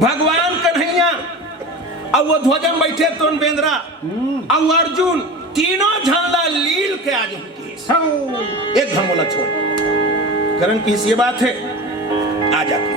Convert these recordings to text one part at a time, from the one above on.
भगवान कन्हैया और वो ध्वजम बैठे तो बेंद्रा और अर्जुन तीनों झंडा लील के आज एक धमोला छोड़ करण की ये बात है आ जाती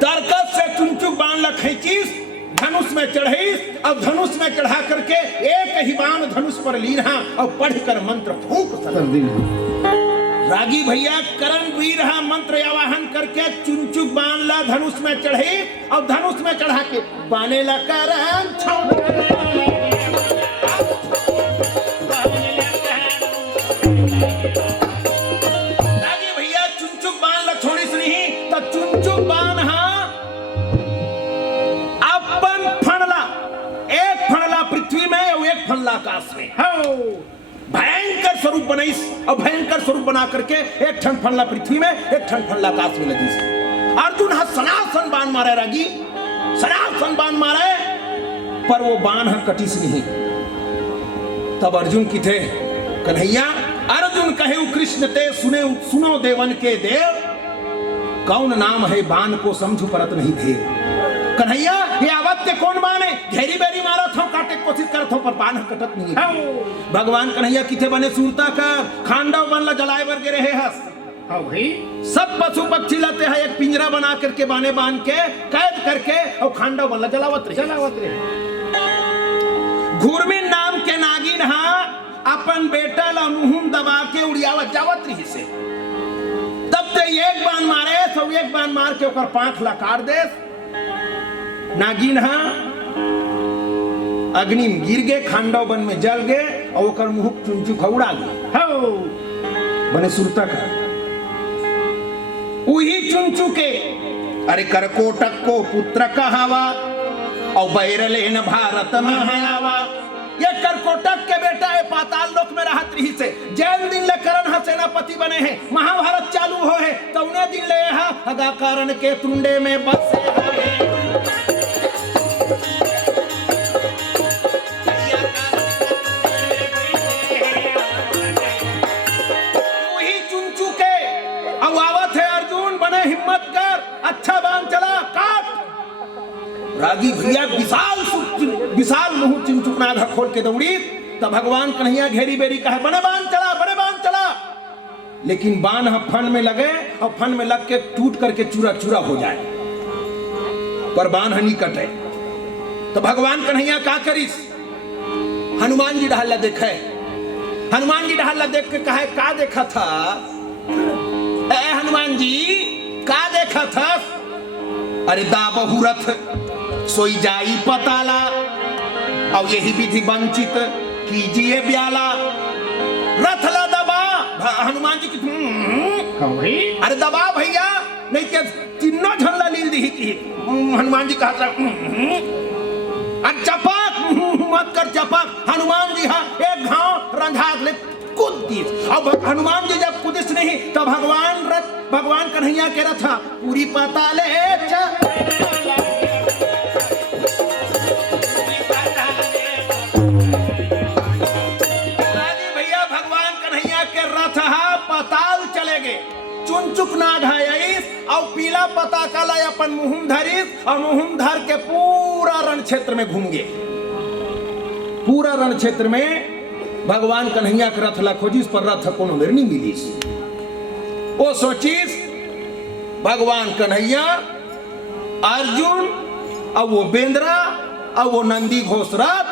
तर्कस से चुनचुक बाण ला खींचीस धनुष में चढ़ीस और धनुष में चढ़ा करके एक ही बाण धनुष पर ली रहा और पढ़कर मंत्र फूंक रागी भैया करण वीर मंत्र आवाहन करके चुनचुक बाण ला धनुष में चढ़ी और धनुष में चढ़ा के बाने ला करण रागी भैया चुनचुक बाण ला छोड़ीस नहीं तो चुनचुक बाण अपन फणला एक फणला पृथ्वी में और एक फणला आकाश में भयंकर स्वरूप बनाइस और भयंकर स्वरूप बना करके एक ठन फनला पृथ्वी में एक ठन फनला आकाश में लगी। अर्जुन सनासन बाण मारे रागी सनासन बाण मारे पर वो बाण कटिस नहीं। तब अर्जुन की थे कन्हैया अर्जुन कहे कृष्ण ते सुने सुनो देवन के देव कौन नाम है बाण को समझू परत नहीं थे। कन्हैया ये आवत्य कौन बाण है घेरी बेरी मारा था काटे कोशिश करत हो पर बाण कटत नहीं है। भगवान कन्हैया किथे बने सूरता कर खांडव बनला जलाए बर गिरे हस भाई सब पशु पक्षी लाते हैं एक पिंजरा बना करके बाने बांध के कैद करके और खांडव बनला जलावत रहे। घूर्मिन नाम के नागिन अपन बेटा ला मुंह दबा के उड़ियावत जावत रही से तब ते एक बाण मारे तो एक बाण मार के ओकर पांख ला काट दे नागिन अग्नि में गिर गए खांडव बन में जल गए और ओकर मुंह चुनचुक उड़ा गए बने सुरता का उही चुनचुके अरे करकोटक को पुत्र कहावा और बैरलेन भारत में आवा। ये करकोटक के बेटा है पाताल लोक में रहत रही से जैन दिन ले करण सेनापति बने हैं महाभारत चालू हो है तो उन्हें दिन ले हगा कारण के तुंडे में बसे है। हिम्मत कर अच्छा बाण चला काट रागी भैया विशाल मुंह चिंचुकना खोल के दौड़ी तब भगवान कन्हैया घेरी बेरी कहे बने बाण चला लेकिन बाण फन में लगे और फन में लग के टूट करके चूरा चूरा हो जाए पर बाण नहीं कटे तो भगवान कन्हैया का करिस हनुमान जी ढाला देखे हनुमान जी ढाला देख के कहे का देखा था ए हनुमान जी का देखा था अरे दाबहु रथ सोई जाई पताला और यही विधि वंचित कीजिए ब्याला रथ ला दबा हनुमान जी की अरे दबा भैया नहीं के तीनों झंडा लील दी की हनुमान जी कहा चपक मत कर चपक हनुमान जी एक घाव रंझा ले कूद दी। अब हनुमान जी जब कुदिस नहीं तो भगवान कन्हैया के रथ पूरी पाताले भैया भगवान कन्हैया के रथ पाताल चले गए चुनचुक ना घायस और पीला पताका ला अपन मुहुम धरिस और मुहुम धर के पूरा रण क्षेत्र में घूम गए। पूरा रण क्षेत्र में भगवान कन्हैया के रथ ला खोजिस पर रथ कोनो मेर नहीं मिलीस। वो सोचिस भगवान कन्हैया अर्जुन और वो बेंद्रा और वो नंदी घोष रथ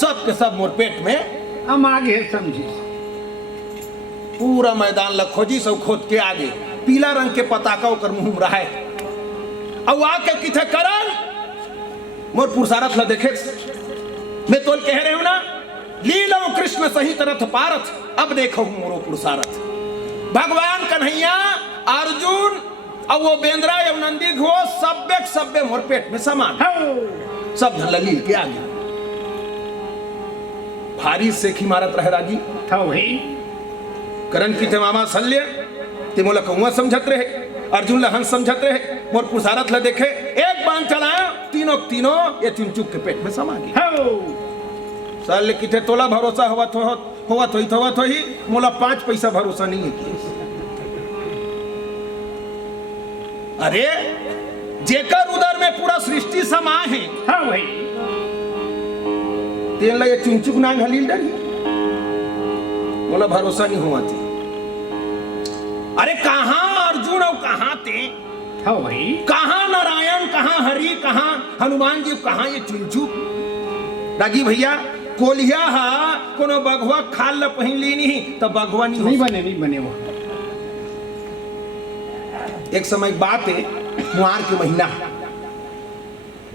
सब के सब मोर पेट में हम आगे समझिस पूरा मैदान ला खोजिस और खोद के आगे पीला रंग के पताका ओकर मुंह रहा है और आके किथे करन मोर पुरुषारथ ला देखे मैं तोल कह रहे हूं ना लीलो कृष्ण सहित रथ पारथ अब देखो मोरो पुरुषारथ। भगवान कन्हैया अर्जुन और वो बेंद्रा एवं नंदी घोष सब्बे मोर पेट में समान सब लील के आगे भारी सेखी मारत रहे रागी था वही करण की थे मामा सल्य ते मोला कौआ समझत रहे अर्जुन ला हंस समझत रहे मोर पुरुषारथ ला देखे एक बाण चलाया तीनों ये चुनचुक के पेट में समा गए। साल किथे तोला भरोसा हुआ तो ही मोला 5 पैसा भरोसा नहीं है कि अरे जेकर उदर में पूरा तेल ला ये चुनचुक नांग हलील डरी बोला भरोसा नहीं हुआ थी। अरे कहाँ अर्जुन और कहाँ ते हाँ भाई कहाँ नारायण कहाँ हरि कहाँ हनुमान जी कहाँ ये चुनचुक रागी भैया कोलिया हा कोनो बघवा खाल ला पहन ली नहीं तो बघवा नहीं बने वो। एक समय बात है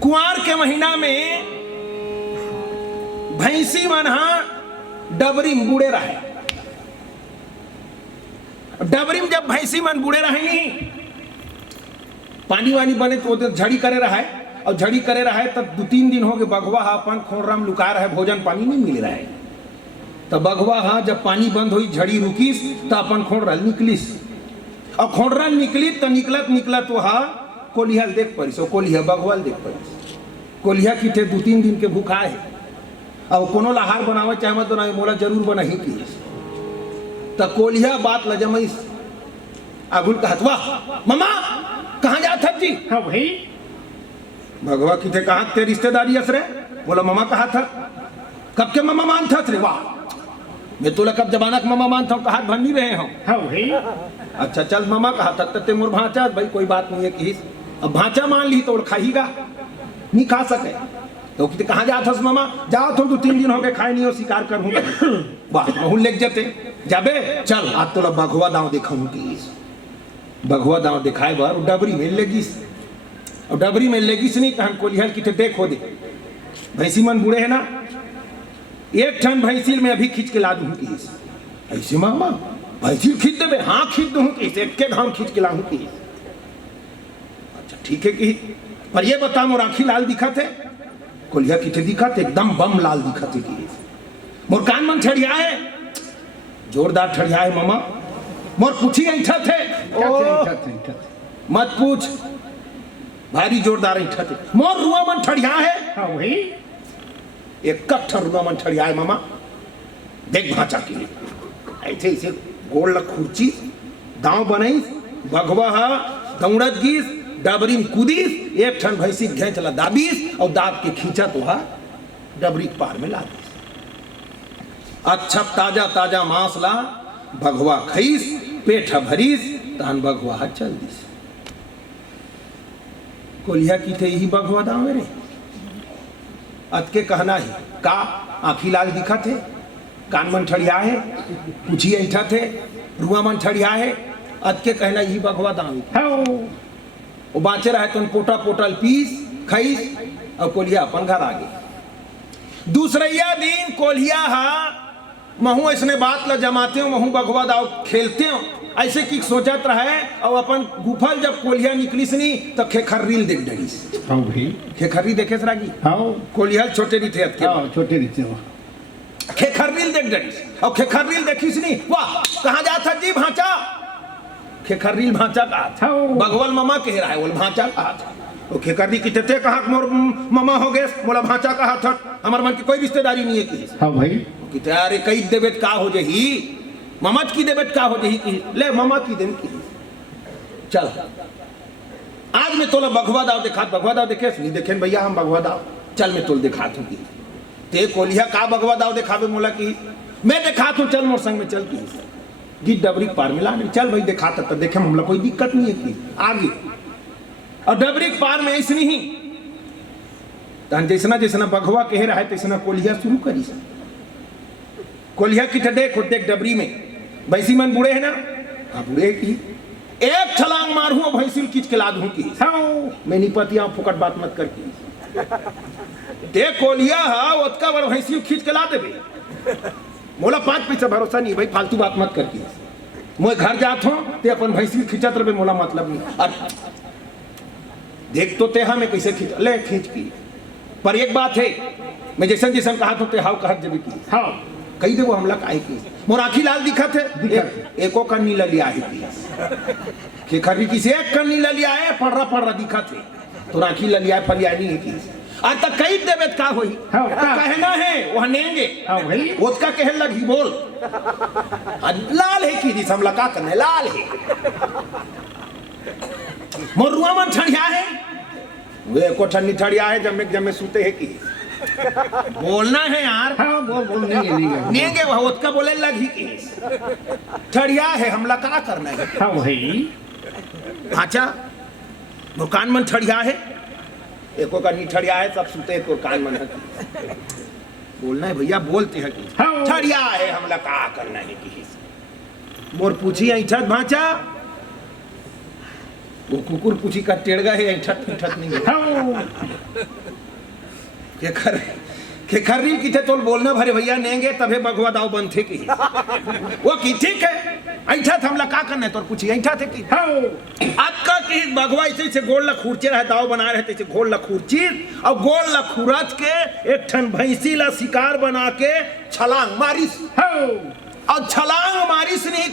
कुंवार के महीना में भैंसी मनहा डबरी में बूढ़े रहे। डबरी में जब भैंसी मन बूढ़े रहे नहीं पानी वानी बने तो झड़ी करे रहा है और झड़ी करे रहा है तब 2-3 दिन हो गए बघवा हा अपन खोरा में लुका रहा है भोजन पानी नहीं मिल रहा है। तब बघवा हा जब पानी बंद हुई झड़ी रुकीस तो अपन खोरा निकलिस और खोरा निकली तो निकलत वो हा कोलिया देख परिस कोलिया बघवाल देख परिस कोलिया की थे 2-3 दिन के भूखा है अब कोनो लहार बनावे चाहे मत बनावे मोला जरूर बना ही की तो कोलिया बात लजमईस आगुल कहत वाह ममा कहाँ जात हत जी। हाँ भाई भगवा की थे कहाँ ते रिश्तेदारी असरे बोला ममा कहा था कब के ममा मान था रे वाह मैं तोला कब जमाना के ममा मान था कहा भन नहीं रहे हो। हाँ भाई अच्छा चल ममा कहा था ते मोर भांचा भाई कोई बात नहीं है कि अब भांचा मान ली तो खाईगा नहीं खा सके तो कहाँ जा था ममा जाओ तो 2-3 दिन हो गए खाए नहीं हो शिकार करूँ वाह महू लेक जाते जाबे चल आज तो बघवा दाव दिखाऊं की बघवा दाव दिखाए बार डबरी में लेगिस और डबरी में लेगिस नहीं तो हम कोलिहल की देखो दे भैंसी मन बूढ़े है ना एक ठन भैंसील में अभी खींच के ला दूं की ऐसे मामा भैंसील खींच देवे हाँ खींच दूं की एक के घाम खींच के लाऊं की। अच्छा ठीक है कि पर ये बता मोर आँखी लाल दिखा थे कोलिया की थे दिखा थे एकदम बम लाल दिखा थे कि मोर कान मन ठड़िया है जोरदार ठड़िया है मामा मोर पूछी ऐठा थे मत पूछ भारी जोरदार ऐठा थे मोर रुआ मन ठड़िया है। हाँ भाई एक कट्ठा रुआ मन ठड़िया है मामा देख भांचा के लिए ऐसे ऐसे गोल लग खुर्ची दांव बनाई बघवा दौड़त गिस डबरी में कूदीस एक ठन भैंसी घें चला दाबीस और दाब के खींचा तो डबरी पार में ला दीस अच्छा ताजा ताजा मांस ला भगवा खईस पेट भरीस तहन भगवा चल दिस कोलिया की थे यही भगवा दाव मेरे अतके कहना ही का आँखी लाल दिखा थे कान मन ठड़िया है पूछी ऐठा थे रुआ मन ठड़िया है अतके कहना यही भगवा दाव वो बाँचे रहे तो पोटा पोटल पीस खईस और कोलिया अपन घर आ गए। दूसरैया दिन कोलिया महू ऐसने बात ला जमाते हो महू बघवा दाव खेलते हो ऐसे की सोचत रहे और अपन गुफल जब कोलिया निकलिस नहीं तो खेखर्रील देख डरिस। हाँ भाई खेखर्री देखे रागी हाँ कोलिया छोटे नहीं थे छोटे नहीं थे खेखर्रील देख डरिस और खेखर्रील देखिस नहीं वाह कहाँ जाता जी भांचा खेखर्रील भांचा कहा था भगवान मामा कह रहा है बोल भांचा कहा था वो खेखर्री की थे कहा मोर मामा हो गए बोला भांचा कहा था हमारे मन की कोई रिश्तेदारी नहीं है की। हाँ भाई कि अरे कई देवेत का हो जही ममत की देवेत का हो जही की ले मामा की देन की चल आज मैं तोला बघवा दाव दिखा बघवा दाव देखे नहीं देखे भैया हम बघवा दाव चल मैं तोल दिखा तू की ते कोलिया का बघवा दाव दिखावे मोला की मैं दिखा तू चल मोर संग में चल की गीत डबरी पार मिला नहीं चल भाई दिखा तो देखे हमला कोई दिक्कत नहीं है की आगे और डबरी पार में ऐसे नहीं जैसना जैसना बघवा कह रहा है तैसना कोलिया शुरू करी कोलिया की देख डबरी में भैंसी मन बूढ़े है ना हाँ बूढ़े की एक छलांग मारू भैंसी खींच के ला दूं की मैं नहीं पति फुकट बात मत कर देख कोलिया ओतका बड़ भैंसी खींच के ला देवे मोला 5 पैसा भरोसा नहीं भाई फालतू बात मत कर मैं घर जात हूँ ते अपन भैंसी खींचत रहे मोला मतलब नहीं और देख तो ते मैं कैसे खींच ले खींच की पर एक बात है मैं जैसन जैसन कहा तो ते हाउ कहत जब की हाँ कही दे वो हमला काहे की मोर आँखी लाल दिखा थे एको कन्नी लिया है खेखरी किसी एक कन्नी लिया है पड़ दिखा थे तो आँखी लिया फलिया नहीं है की आज तक कई देवेत का होई कहना है वह नेंगे वो का कह लगी बोल लाल है की दिस हमला का करने लाल है मोरुआ मन ठड़िया है वे को ठंडी ठड़िया है जब में सूते है की बोलना है यार। हाँ बोल नहीं है नेंगे वह उसका बोले लगी की ठड़िया है हमला का करना है। हाँ भाई अच्छा वो कान मन ठड़िया है एको का नहीं ठड़िया है सब सुते एको कान मन है बोलना है भैया बोलते हैं कि हाँ। ठड़िया है हमला का करना है कि मोर पूछी ऐठत भाचा वो कुकुर पूछी का टेढ़गा है ऐठत पीठत नहीं है। हाँ के खर्री की थे तो बोलना भरे भैया नेंगे तबे बगवा दाव बनथे की वो की ठीक है ऐठा थ हमला का करना है तो पूछी ऐठा थे की हाँ आपका की बगवा ऐसे गोल ला खुरचे रहे दाव बना रहे थे गोल ला खुरची और गोल ला खुरच के एक ठन भैंसी ला शिकार बना के छलांग मारिस हाँ और छलांग मारिस नहीं